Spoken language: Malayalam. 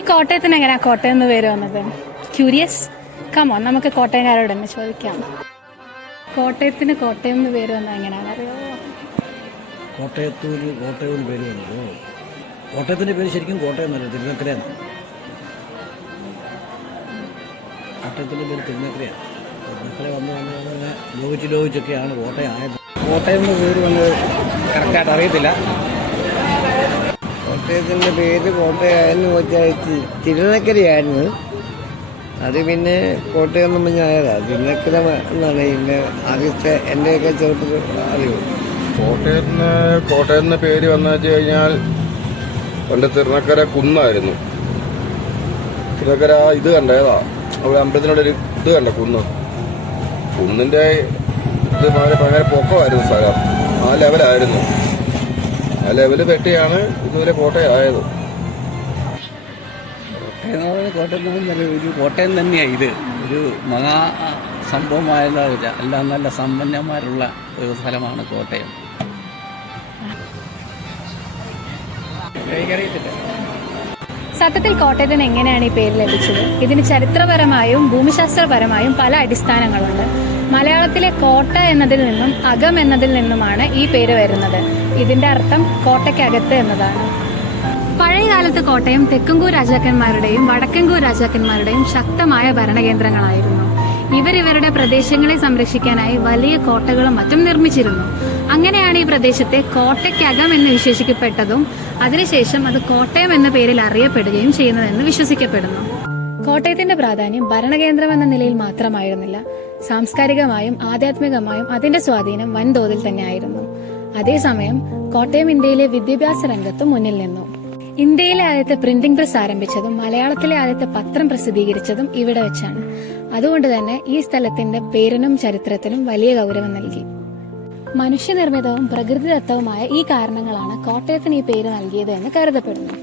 ഈ കോട്ടയത്തിന് എങ്ങനെയാ കോട്ടയം എന്ന് പേര് വന്നത്? ക്യൂരിയസ്? കമോ, നമുക്ക് കോട്ടയംകാരോട് തന്നെ ചോദിക്കാം. കോട്ടയത്തിന് കോട്ടയം എന്ന് പേര് വന്നത് എങ്ങനെയാണെന്ന് അറിയോ? കോട്ടയം പേര് വന്നത്, കോട്ടയത്തിൻ്റെ പേര് ശരിക്കും കോട്ടയം എന്നല്ല, തിരുനക്കരയാണ്. കോട്ടയത്തിൻ്റെ പേര് തിരുനക്കരയാണ്. തിരുനക്കര വന്ന് അങ്ങനെ ലോപിച്ചൊക്കെയാണ് കോട്ടയം ആയത്. കോട്ടയം എന്ന പേര് വന്നത് കറക്റ്റായിട്ട് അറിയത്തില്ല. കോട്ടയത്തിൻ്റെ പേര് കോട്ടയമായെന്ന് വെച്ചാൽ തിരുനക്കരയായിരുന്നു. അത് പിന്നെ കോട്ടയം എന്ന് പറഞ്ഞായതാണ്. തിരുനക്കര എന്നാണ് ഇതിൻ്റെ ആദ്യത്തെ എൻ്റെയൊക്കെ ചെറുപ്പത്തിൽ അറിവ്. കോട്ടയത്തിന് പേര് വന്നു വെച്ച് കഴിഞ്ഞാൽ പണ്ട് തിരുനക്കര കുന്നായിരുന്നു. തിരുനക്കര ഇത് കണ്ട ഏതാ അവിടെ അമ്പലത്തിനോടൊരു ഇത് കണ്ട കുന്നിൻ്റെ ഇത് ഭയങ്കര പൊക്കമായിരുന്നു സ്ഥലം. ആ ലെവലായിരുന്നു. ആ ലെവല് പെട്ടിയാണ് ഇതുവരെ കോട്ടയമായത്. ഒരു കോട്ടയം തന്നെയാണ്. ഇത് ഒരു മഹാ സംഭവമായല്ല, എല്ലാം നല്ല സമ്പന്നന്മാരുള്ള ഒരു സ്ഥലമാണ് കോട്ടയം. സത്യത്തിൽ കോട്ടയത്തിന് എങ്ങനെയാണ് ഈ പേര് ലഭിച്ചത്? ഇതിന് ചരിത്രപരമായും ഭൂമിശാസ്ത്രപരമായും പല അടിസ്ഥാനങ്ങളുണ്ട്. മലയാളത്തിലെ കോട്ട എന്നതിൽ നിന്നും അകം എന്നതിൽ നിന്നുമാണ് ഈ പേര് വരുന്നത്. ഇതിന്റെ അർത്ഥം കോട്ടയ്ക്കകത്ത് എന്നതാണ്. പഴയകാലത്ത് കോട്ടയം തെക്കൻകൂർ രാജാക്കന്മാരുടെയും വടക്കൻകൂർ രാജാക്കന്മാരുടെയും ശക്തമായ ഭരണകേന്ദ്രങ്ങളായിരുന്നു. ഇവരുടെ പ്രദേശങ്ങളെ സംരക്ഷിക്കാനായി വലിയ കോട്ടകളും മറ്റും നിർമ്മിച്ചിരുന്നു. അങ്ങനെയാണ് ഈ പ്രദേശത്തെ കോട്ടയ്ക്കകം എന്ന് വിശേഷിക്കപ്പെട്ടതും അതിനുശേഷം അത് കോട്ടയം എന്ന പേരിൽ അറിയപ്പെടുകയും ചെയ്യുന്നതെന്ന് വിശ്വസിക്കപ്പെടുന്നു. കോട്ടയത്തിന്റെ പ്രാധാന്യം ഭരണകേന്ദ്രം എന്ന നിലയിൽ മാത്രമായിരുന്നില്ല. സാംസ്കാരികമായും ആധ്യാത്മികമായും അതിന്റെ സ്വാധീനം വൻതോതിൽ തന്നെയായിരുന്നു. അതേസമയം കോട്ടയം ഇന്ത്യയിലെ വിദ്യാഭ്യാസ രംഗത്തും മുന്നിൽ നിന്നു. ഇന്ത്യയിലെ ആദ്യത്തെ പ്രിന്റിംഗ് പ്രസ് ആരംഭിച്ചതും മലയാളത്തിലെ ആദ്യത്തെ പത്രം പ്രസിദ്ധീകരിച്ചതും ഇവിടെ വെച്ചാണ്. അതുകൊണ്ട് തന്നെ ഈ സ്ഥലത്തിന്റെ പേരിനും ചരിത്രത്തിനും വലിയ ഗൗരവം നൽകി. മനുഷ്യനിർമ്മിതവും പ്രകൃതിദത്തവുമായ ഈ കാരണങ്ങളാണ് കോട്ടയത്തിന് ഈ പേര് നൽകിയത് എന്ന് കരുതപ്പെടുന്നു.